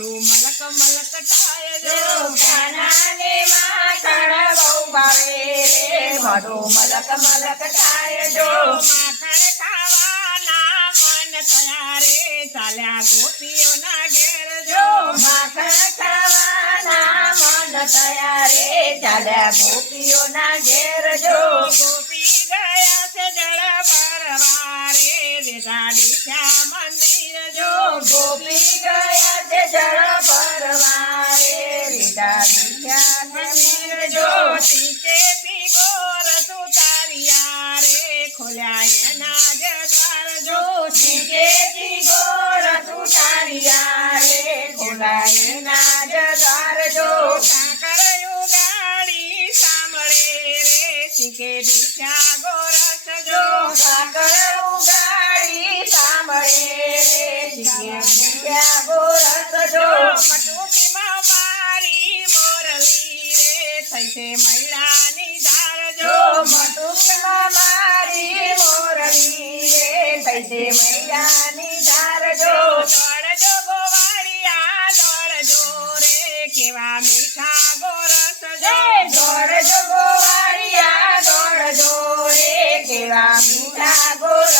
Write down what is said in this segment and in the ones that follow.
મોઢું મલક થાય જો કાનાને માખણ બહુ ભાવે રે. મોઢું મલક મલક થાય જો. માખણ ખાવાના મન થયા રે. ચાલ્યા ગોપીઓના ઘેર જો. માખણ ખાવાના મન થયા રે. ચાલ્યા ગોપીઓના ઘેર જો. ટીકે ગોર સુતારિયા રે. ખોલ્યા એના જ દ્વાર જો તેથી ગોર સુતારિયા રે. ખોલાય ના જ દ્વાર જો સાકર યુગાડી સાંભળે રે. શીખે દીઠા ગોરસ મૈયાની ધારજો દોડજો ગોવાળિયા દોડજો રે કેવા મીઠા ગોરસ જો. દોડજો ગોવાળિયા દોડજો રે કેવા મીઠા ગોરસ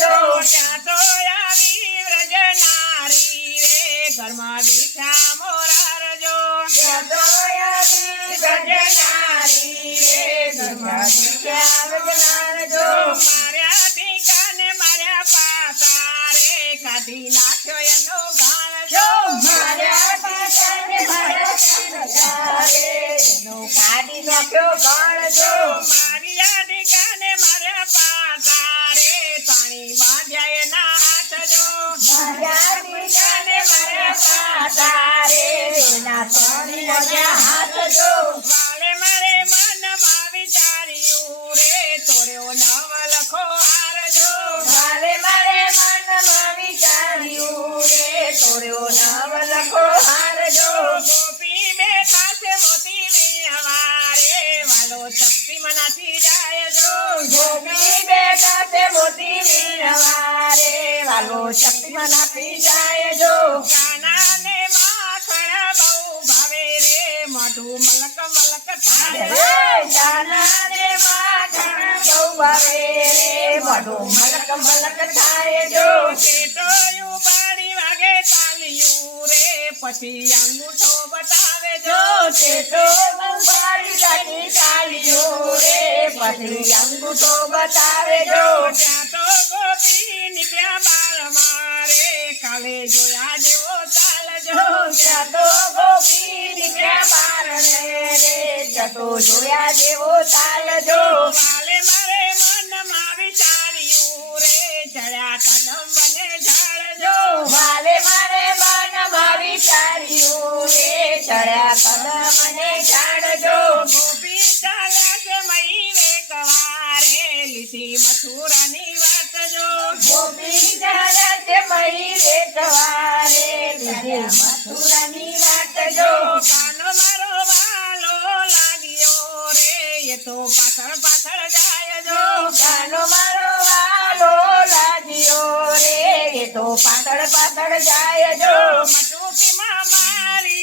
જો. ત્યાં તો આવી વ્રજ નારી રે ઘરમાં બીઠા મોરારજો ત્યાં તો આવી વ્રજ નારી રે ઘરમાં જીગ્યા કાઢી નાખ્યો ગળ જો. માર્યા ઢીકાને માર્યા પાતા રે શક્તિ મનાથી જાય જો ગોપી બેઠા છે મોતી વીણવા રે વાલો શક્તિમાં નાખી જાય જો કાનાને માખણ બહુ ભાવે રે મોઢું મલક મલક થાય રે જાનાને માખણ બહુ ભાવે રે મોઢું મલક મલક થાય જો પેટોયું બાળી વાગે તાલિયું રે પછી અંગૂઠો બતાવે જો તે તો બંબાળી લાગી ચાલ્યો રે પછી અંગૂઠો બતાવે જો ત્યાં તો ગોપી નીકળ્યા બાળ મારે કાલે જોયા જેવો ચાલજો ત્યાં તો ગોપી નીકળ્યા બારણે રે જતો જોયા જેવો ચાલજો વાલે મારે મનમાં વિચાર્યું રે ચડ્યા કદમ ચડ્યા કદમ મને ઝાડજો ગોપી ચાલ્યા છે મહી વેકવારે લીધી મથુરાની વાત જો ગોપી ચાલ્યા છે મહી વેચવારે લીધે મથુરાની વાત જો કાનો મારો વાલો લાગ્યો રે એ તો પાછળ પાછળ જાય જો કાનો મારો વાલો લાગ્યો રે એ તો પાછળ પાછળ જાય જો મટુકીમાં મારી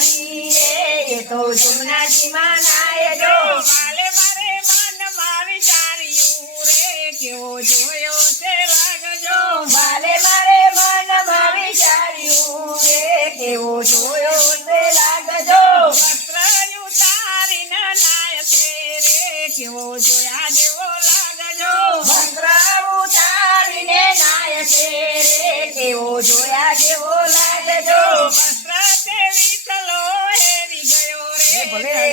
વ્રજનારી રે એ તો જમનાજીમાં નાય જો. વાલે મારે મનમાં વિચાર્યું રે કેવો જોયો છે લાગજો. માલે મારે મનમાં વિચાર્યું રે કેવો જોયો તે લાગજો. વસ્ત્ર ઉતારીને નાય છે રે કેવો જોયા જેવો લાગજો. વસ્ત્ર ઉતારીને નાય છે રે કેવો જોયા જેવો લાગજો. ભલે.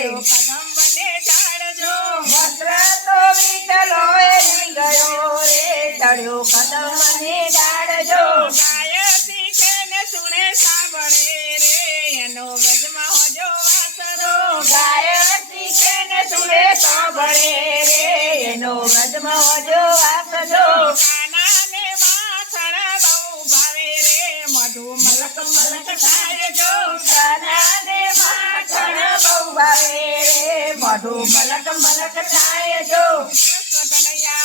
ચડ્યો કદમ ને ડાળજો ગાય શીખે ને સાંભળે રે. એનો વ્રજમાં હોજો વાસરો ગાય શીખે ને સુરે સાંભળે રે. એનો વ્રજમાં હોજો વાસજો કાનાને માથણ બહુ ભાવે રે. મધુ મલક મલક થાય જો పాడు మలక మలక ఛాయో కృష్ణ కనయ్యా.